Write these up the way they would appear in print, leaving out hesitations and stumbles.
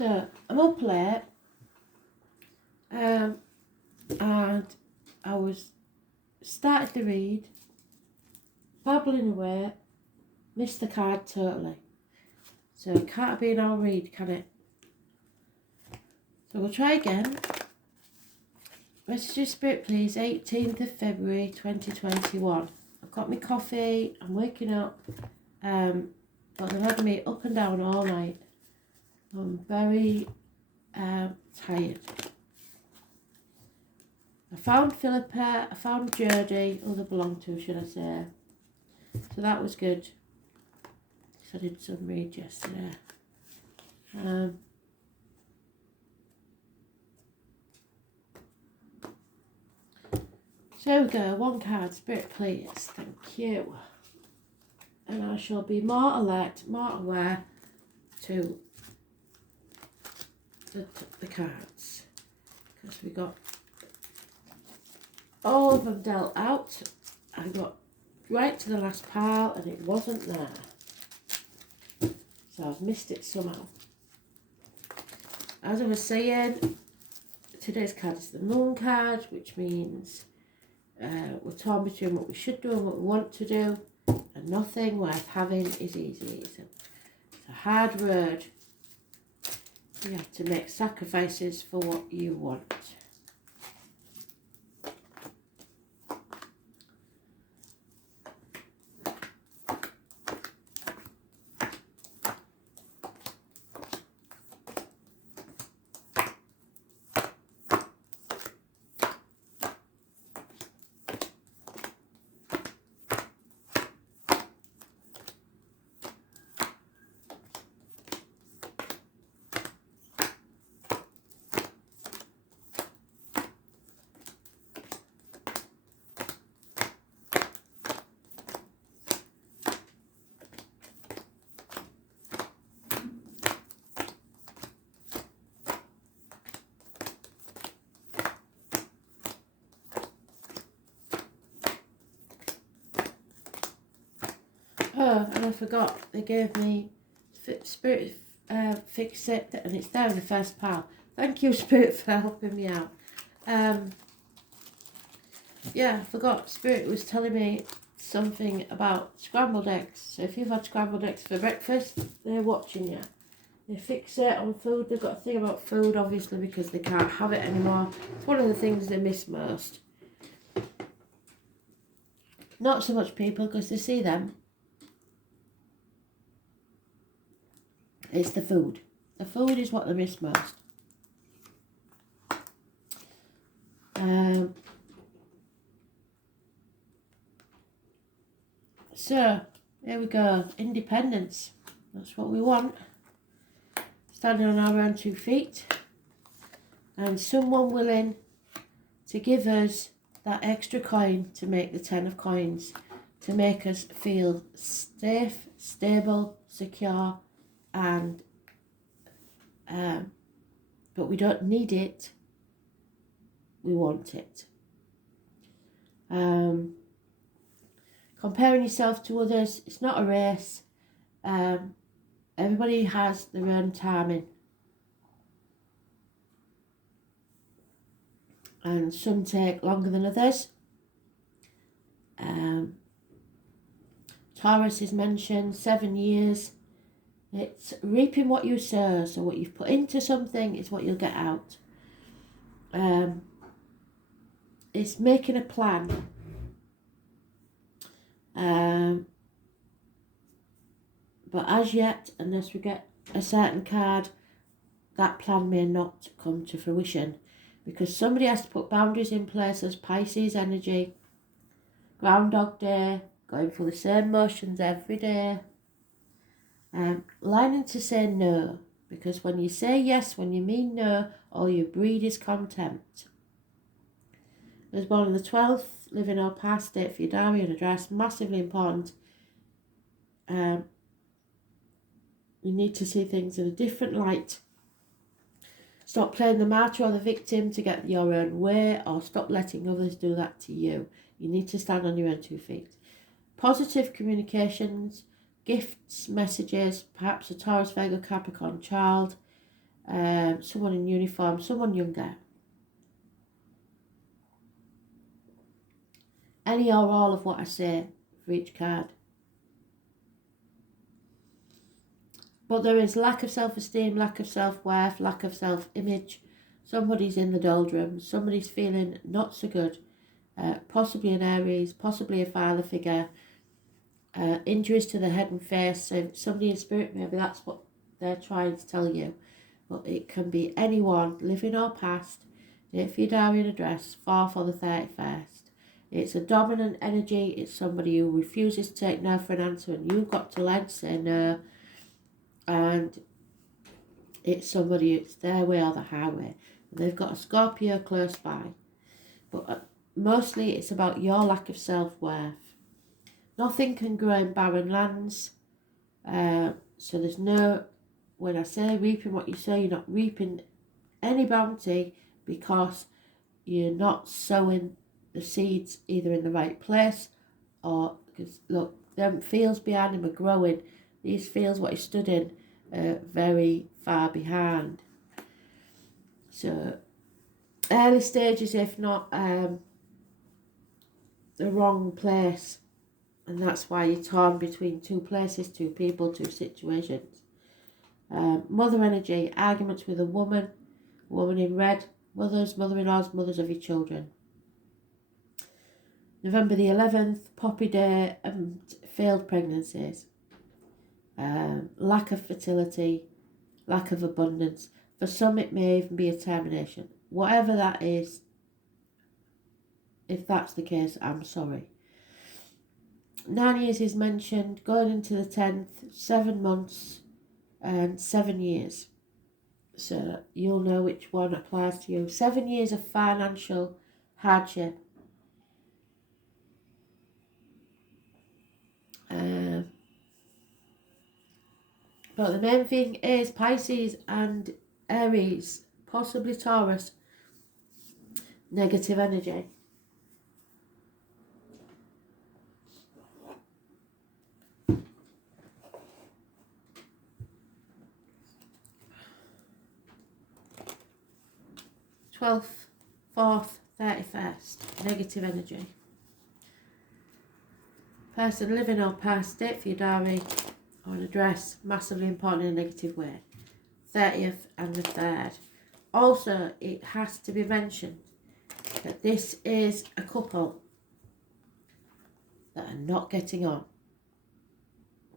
So I'm up late, and I was started to read, babbling away, missed the card totally. So it can't have been all read, can it? So we'll try again. Message of Spirit, please. 18th of February 2021. I've got my coffee. I'm waking up. But they've had me up and down all night. I'm very tired. I found Philippa. I found Jodie, who they belong to, should I say. So that was good. So I did some read yesterday. So there we go, one card, Spirit please, thank you. And I shall be more alert, more aware to the cards. Because we got all of them dealt out. I got right to the last pile and it wasn't there. So I've missed it somehow. As I was saying, today's card is the Moon card, which means we're torn between what we should do and what we want to do, and nothing worth having is easy. It's a hard road. You have to make sacrifices for what you want. Oh, and I forgot, they gave me Spirit Fix It, and it's there in the first pile. Thank you, Spirit, for helping me out. Yeah, I forgot, Spirit was telling me something about scrambled eggs. So if you've had scrambled eggs for breakfast, they're watching you. They fix it on food. They've got a thing about food, obviously, because they can't have it anymore. It's one of the things they miss most. Not so much people, because they see them. It's the food. The food is what they miss most. So, here we go. Independence. That's what we want. Standing on our own 2 feet. And someone willing to give us that extra coin to make the 10 of coins. To make us feel safe, stable, secure, and but we don't need it, we want it. Comparing yourself to others, it's not a race. Everybody has their own timing, and some take longer than others. Taurus is mentioned, 7 years. It's reaping what you sow. So what you've put into something is what you'll get out. It's making a plan. But as yet, unless we get a certain card, that plan may not come to fruition. Because somebody has to put boundaries in place as Pisces energy. Groundhog Day, going through the same motions every day. Learning to say no, because when you say yes, when you mean no, all you breed is contempt. As born on the 12th, living or past date for your diary and address, massively important. You need to see things in a different light. Stop playing the martyr or the victim to get your own way, or stop letting others do that to you. You need to stand on your own 2 feet. Positive communications, gifts, messages, perhaps a Taurus, Virgo, Capricorn child. someone in uniform, someone younger. Any or all of what I say for each card. But there is lack of self-esteem, lack of self-worth, lack of self-image. Somebody's in the doldrums. Somebody's feeling not so good. Possibly an Aries, possibly a father figure. Injuries to the head and face. So somebody in spirit, maybe that's what they're trying to tell you. But it can be anyone, living or past. Date for your diary and address, 4th or the 31st. It's a dominant energy. It's somebody who refuses to take no for an answer, and you've got to learn to say no. And it's somebody, it's their way or the highway. They've got a Scorpio close by. But mostly it's about your lack of self-worth. Nothing can grow in barren lands. So there's no, when I say reaping what you sow, you're not reaping any bounty because you're not sowing the seeds either in the right place or, because look, them fields behind him are growing. These fields what he stood in are very far behind. So early stages, if not the wrong place. And that's why you're torn between two places, two people, two situations. Mother energy, arguments with a woman in red, mothers, mother-in-laws, mothers of your children. November the 11th, Poppy Day, and failed pregnancies. Lack of fertility, lack of abundance. For some it may even be a termination. Whatever that is, if that's the case, I'm sorry. 9 years is mentioned, going into the 10th, 7 months and 7 years. So you'll know which one applies to you. 7 years of financial hardship. But the main thing is Pisces and Aries, possibly Taurus, negative energy. Twelfth, 4th, 31st, negative energy. Person living or past, date for your diary or an address, massively important in a negative way. 30th and the 3rd. Also, it has to be mentioned that this is a couple that are not getting on.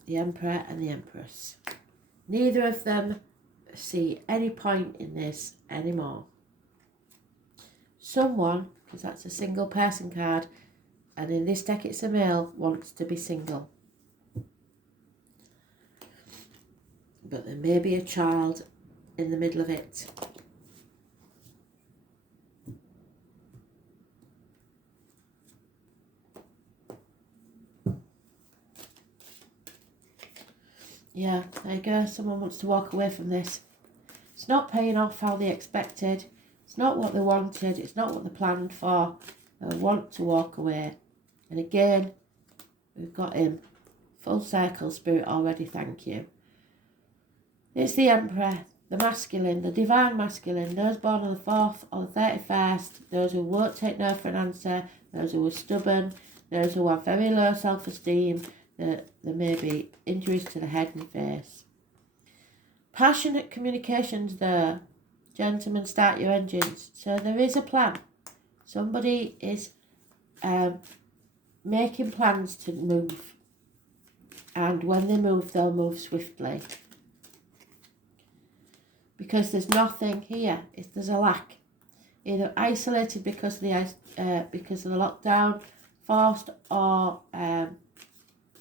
The Emperor and the Empress. Neither of them see any point in this anymore. Someone, because that's a single person card, and in this deck it's a male, wants to be single. But there may be a child in the middle of it. Yeah, there you go. Someone wants to walk away from this. It's not paying off how they expected. It's not what they wanted. It's not what they planned for. They want to walk away. And again, we've got him. Full circle, Spirit already, thank you. It's the Emperor, the masculine, the divine masculine, those born on the 4th or the 31st, those who won't take no for an answer, those who are stubborn, those who have very low self-esteem, there may be injuries to the head and face. Passionate communications there. Gentlemen, start your engines. So there is a plan. Somebody is making plans to move. And when they move, they'll move swiftly. Because there's nothing here. There's a lack. Either isolated because of the lockdown, forced or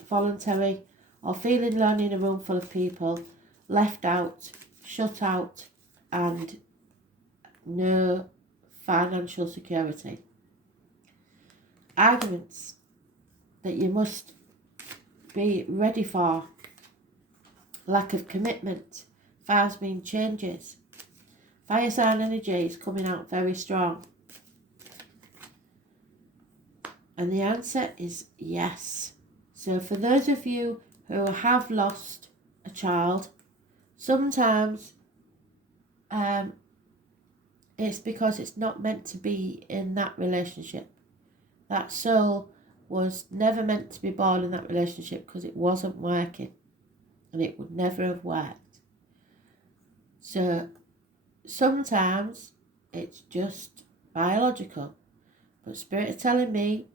voluntary, or feeling lonely in a room full of people, left out, shut out, and no financial security. Arguments that you must be ready for. Lack of commitment. Fives mean changes. Fire sign energy is coming out very strong. And the answer is yes. So for those of you who have lost a child, sometimes it's because it's not meant to be in that relationship. That soul was never meant to be born in that relationship because it wasn't working, and it would never have worked. So sometimes it's just biological, but Spirit are telling me,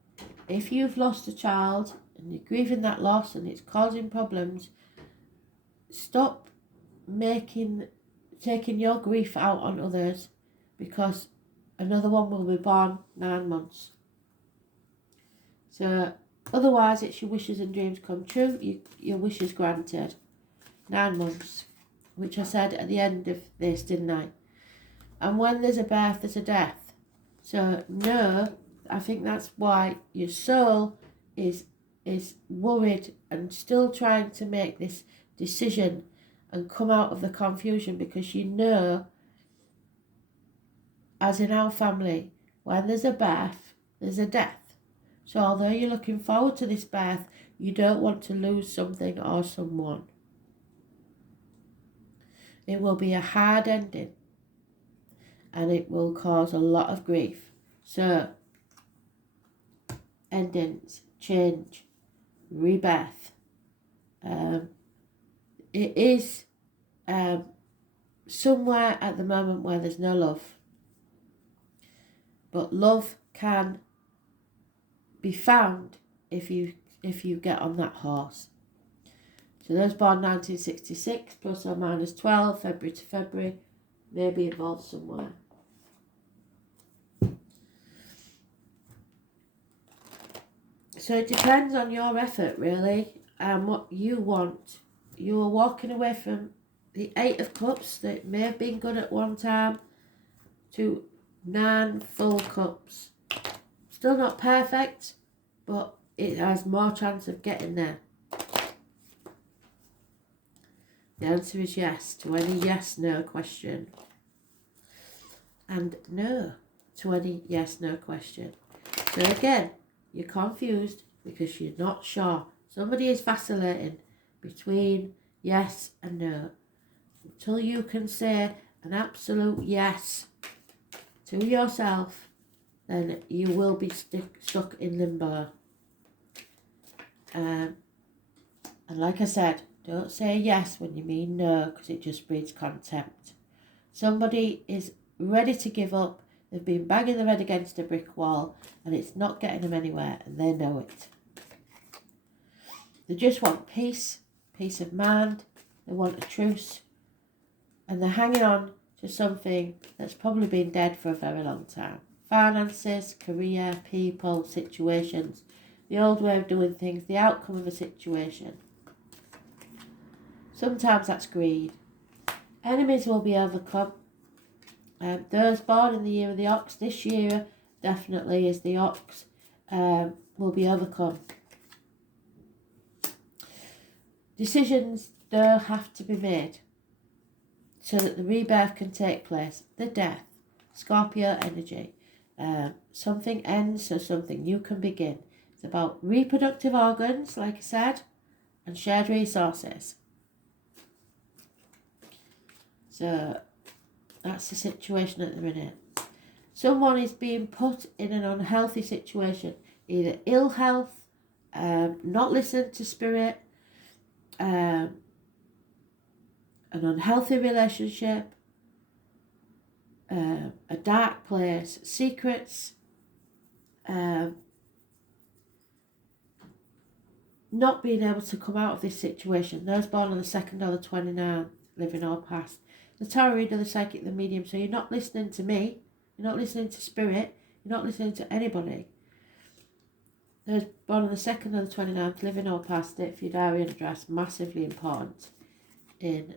if you've lost a child and you're grieving that loss and it's causing problems, stop taking your grief out on others, because another one will be born 9 months. So otherwise it's your wishes and dreams come true, your wishes granted. 9 months, which I said at the end of this, didn't I? And when there's a birth, there's a death. So no, I think that's why your soul is worried and still trying to make this decision and come out of the confusion, because you know, as in our family, when there's a birth, there's a death. So although you're looking forward to this birth, you don't want to lose something or someone. It will be a hard ending, and it will cause a lot of grief. So endings, change, rebirth. It is somewhere at the moment where there's no love. But love can be found if you get on that horse. So those born 1966, plus or minus 12, February to February, may be involved somewhere. So it depends on your effort, really, and what you want. You are walking away from the 8 of Cups that may have been good at one time to 9 full cups. Still not perfect, but it has more chance of getting there. The answer is yes to any yes-no question. And no to any yes-no question. So again, you're confused because you're not sure. Somebody is vacillating between yes and no. Until you can say an absolute yes to yourself, then you will be stuck in limbo. And like I said, don't say yes when you mean no, because it just breeds contempt. Somebody is ready to give up. They've been banging their head against a brick wall and it's not getting them anywhere, and they know it. They just want peace of mind. They want a truce, and they're hanging on to something that's probably been dead for a very long time. Finances, career, people, situations, the old way of doing things, the outcome of a situation. Sometimes that's greed. Enemies will be overcome. Those born in the year of the ox, this year definitely is the ox, will be overcome. Decisions do have to be made so that the rebirth can take place. The death, Scorpio energy. Something ends so something new can begin. It's about reproductive organs, like I said, and shared resources. So that's the situation at the minute. Someone is being put in an unhealthy situation, either ill health, not listening to spirit, an unhealthy relationship, a dark place, secrets, not being able to come out of this situation. Those born on the 2nd or the 29th, living or past. The tarot reader, the psychic, the medium. So you're not listening to me, you're not listening to spirit, you're not listening to anybody. Those born on the 2nd or the 29th, living or past, date for your diary and address, massively important in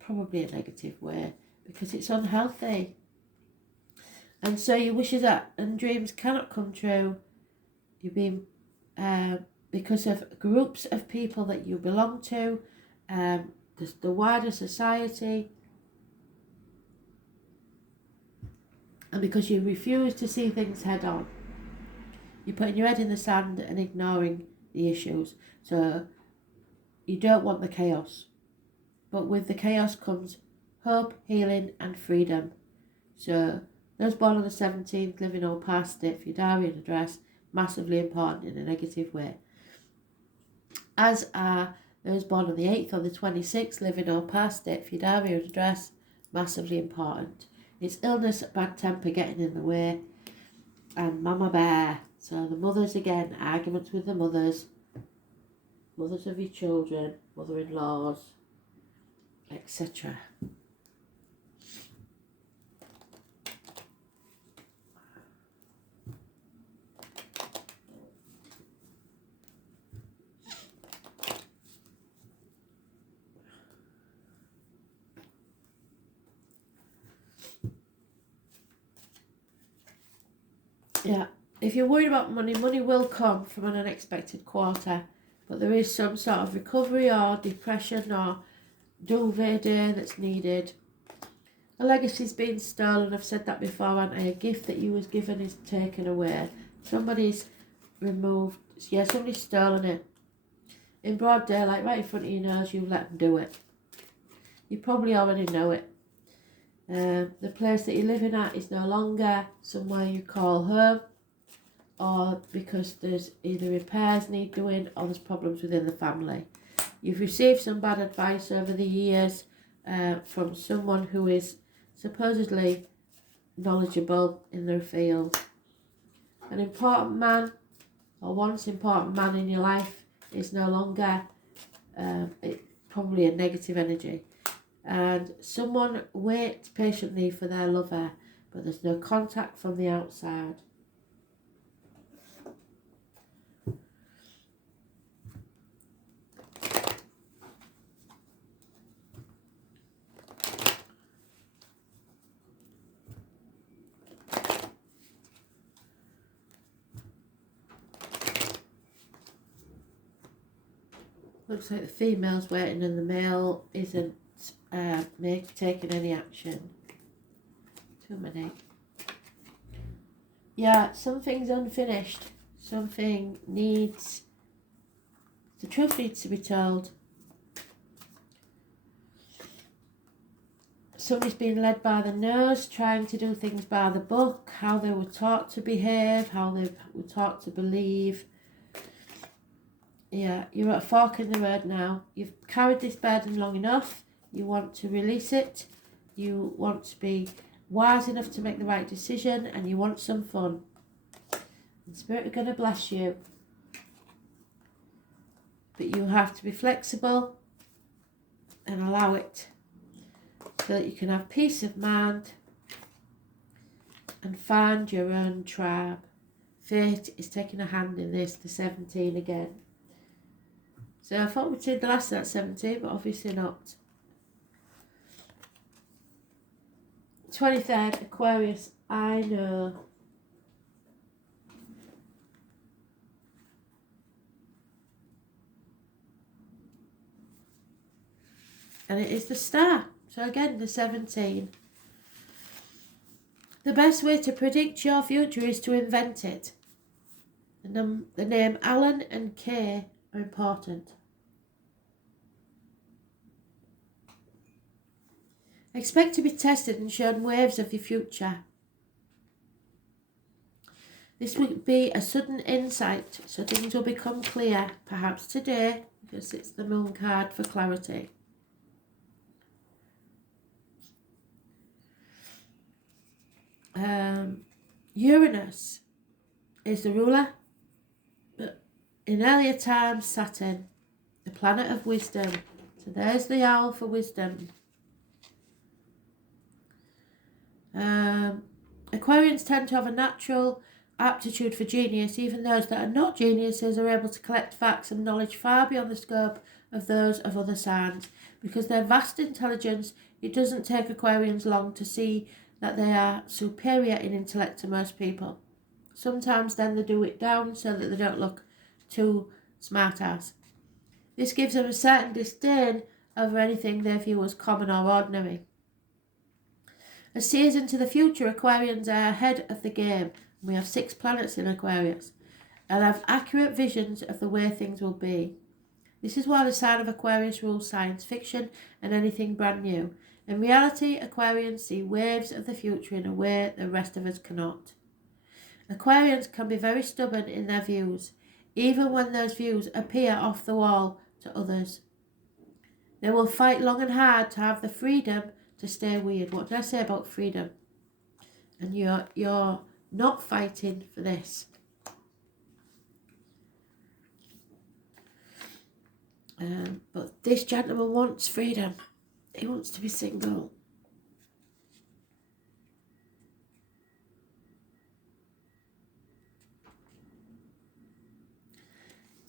probably a negative way, because it's unhealthy. And so your wishes and dreams cannot come true. You've been, because of groups of people that you belong to, the wider society, and because you refuse to see things head on. You're putting your head in the sand and ignoring the issues. So you don't want the chaos. But with the chaos comes hope, healing and freedom. So those born on the 17th, living or past it, for your diary and address, massively important in a negative way. As are those born on the 8th or the 26th, living or past it, for your diary and address, massively important. It's illness, bad temper getting in the way, and mama bear. So the mothers again, arguments with the mothers of your children, mother-in-laws, etc. Yeah, if you're worried about money, money will come from an unexpected quarter, but there is some sort of recovery or depression or duvet day that's needed. A legacy's been stolen, I've said that before, haven't I? A gift that you was given is taken away. Somebody's removed, yeah, somebody's stolen it. In broad daylight, right in front of your nose, you've let them do it. You probably already know it. The place that you're living at is no longer somewhere you call home, or because there's either repairs need doing or there's problems within the family. You've received some bad advice over the years from someone who is supposedly knowledgeable in their field. An important man, or once important man in your life, is no longer probably a negative energy. And someone waits patiently for their lover, but there's no contact from the outside. Looks like the female's waiting and the male isn't taking any action. Too many. Yeah, something's unfinished. Something needs... The truth needs to be told. Somebody's being led by the nose, trying to do things by the book, how they were taught to behave, how they were taught to believe. Yeah, you're at a fork in the road now. You've carried this burden long enough. You want to release it. You want to be wise enough to make the right decision, and you want some fun. And Spirit are going to bless you. But you have to be flexible and allow it, so that you can have peace of mind and find your own tribe. Fate is taking a hand in this, the 17 again. So I thought we'd seen the last of that 17, but obviously not. 23rd, Aquarius, I know. And it is the star. So again, the 17. The best way to predict your future is to invent it. And the name Alan and Kay are important. Expect to be tested and shown waves of your future. This will be a sudden insight, so things will become clear, perhaps today, because it's the moon card for clarity. Uranus is the ruler, but in earlier times, Saturn, the planet of wisdom. So there's the owl for wisdom. Aquarians tend to have a natural aptitude for genius. Even those that are not geniuses are able to collect facts and knowledge far beyond the scope of those of other signs. Because their vast intelligence, it doesn't take Aquarians long to see that they are superior in intellect to most people. Sometimes then they do it down so that they don't look too smart ass. This gives them a certain disdain over anything they view as common or ordinary. As seers into the future, Aquarians are ahead of the game. We have 6 planets in Aquarius and have accurate visions of the way things will be. This is why the sign of Aquarius rules science fiction and anything brand new. In reality, Aquarians see waves of the future in a way the rest of us cannot. Aquarians can be very stubborn in their views, even when those views appear off the wall to others. They will fight long and hard to have the freedom to stay weird. What did I say about freedom? And you're not fighting for this. But this gentleman wants freedom. He wants to be single.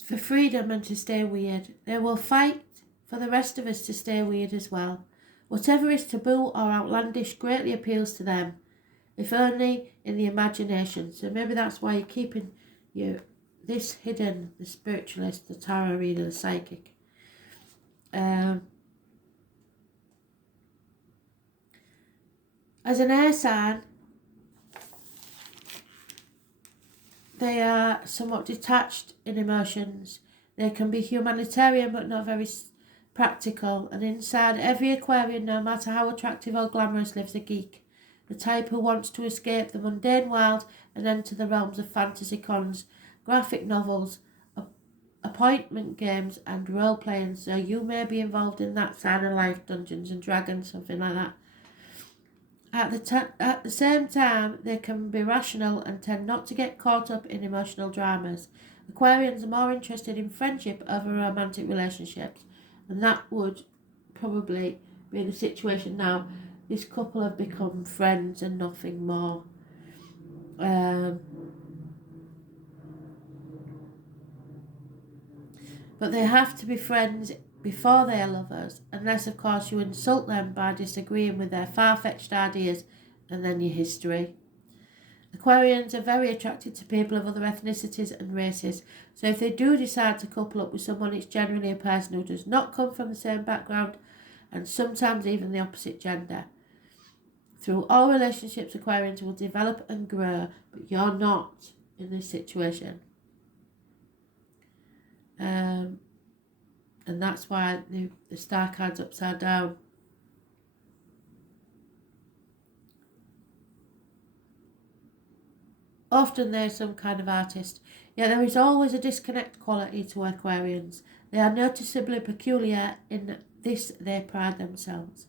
For freedom and to stay weird. They will fight for the rest of us to stay weird as well. Whatever is taboo or outlandish greatly appeals to them, if only in the imagination. So maybe that's why you're keeping this hidden, the spiritualist, the tarot reader, the psychic. As an air sign, they are somewhat detached in emotions. They can be humanitarian but not very practical. And inside every Aquarian, no matter how attractive or glamorous, lives a geek. The type who wants to escape the mundane world and enter the realms of fantasy cons, graphic novels, appointment games and role-playing. So you may be involved in that side of life, Dungeons and Dragons, something like that. At the same time, they can be rational and tend not to get caught up in emotional dramas. Aquarians are more interested in friendship over romantic relationships, and that would probably be the situation now. This couple have become friends and nothing more. But they have to be friends before they are lovers, unless of course you insult them by disagreeing with their far-fetched ideas and then your history. Aquarians are very attracted to people of other ethnicities and races, so if they do decide to couple up with someone, it's generally a person who does not come from the same background and sometimes even the opposite gender. Through all relationships, Aquarians will develop and grow, but you're not in this situation. And that's why the star card's upside down. Often they're some kind of artist. Yet there is always a disconnect quality to Aquarians. They are noticeably peculiar in this they pride themselves.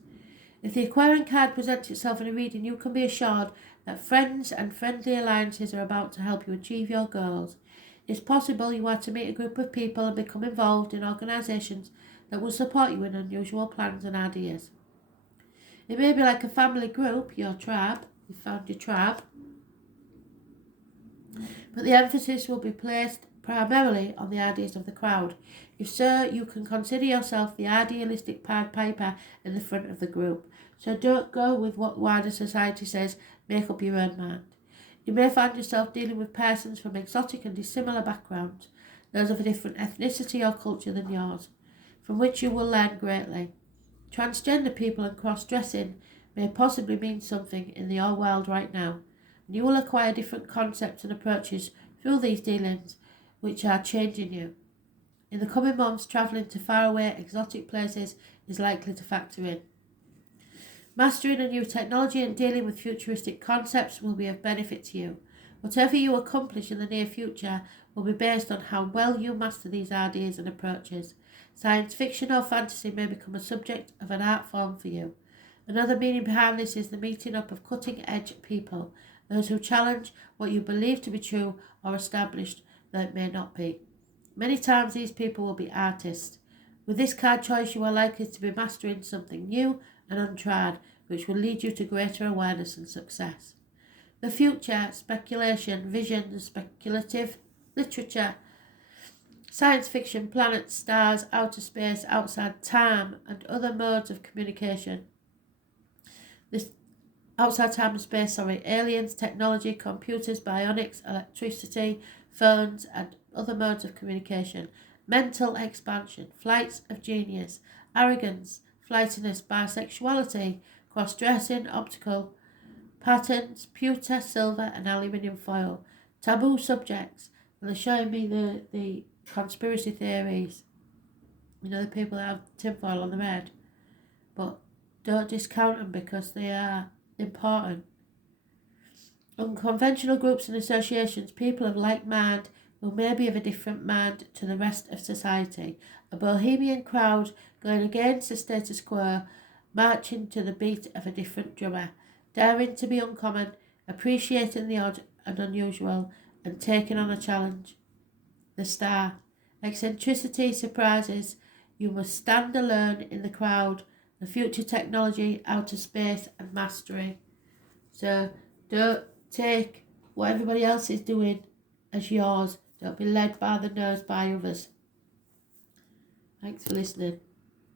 If the Aquarian card presents itself in a reading, you can be assured that friends and friendly alliances are about to help you achieve your goals. It's possible you are to meet a group of people and become involved in organisations that will support you in unusual plans and ideas. It may be like a family group, your tribe. You found your tribe. But the emphasis will be placed primarily on the ideas of the crowd. If so, you can consider yourself the idealistic Pied Piper in the front of the group. So don't go with what wider society says, make up your own mind. You may find yourself dealing with persons from exotic and dissimilar backgrounds, those of a different ethnicity or culture than yours, from which you will learn greatly. Transgender people and cross-dressing may possibly mean something in your world right now, and you will acquire different concepts and approaches through these dealings which are changing you. In the coming months, travelling to faraway exotic places is likely to factor in. Mastering a new technology and dealing with futuristic concepts will be of benefit to you. Whatever you accomplish in the near future will be based on how well you master these ideas and approaches. Science fiction or fantasy may become a subject of an art form for you. Another meaning behind this is the meeting up of cutting-edge people, those who challenge what you believe to be true or established though it may not be. Many times these people will be artists. With this card choice, you are likely to be mastering something new and untried, which will lead you to greater awareness and success. The future, speculation, vision, speculative literature, science fiction, planets, stars, outer space, outside time, and other modes of communication. Outside time and space, aliens, technology, computers, bionics, electricity, phones, and other modes of communication. Mental expansion, flights of genius, arrogance, flightiness, bisexuality, cross-dressing, optical patterns, pewter, silver, and aluminium foil. Taboo subjects. And they're showing me the conspiracy theories. You know, the people that have tinfoil on their head. But don't discount them because they are important. Unconventional groups and associations, people of like mind who may be of a different mind to the rest of society. A bohemian crowd going against the status quo, marching to the beat of a different drummer, daring to be uncommon, appreciating the odd and unusual, and taking on a challenge. The star. Eccentricity, surprises. You must stand alone in the crowd. The future technology, outer space, and mastery. So don't take what everybody else is doing as yours. Don't be led by the nose by others. Thanks for listening.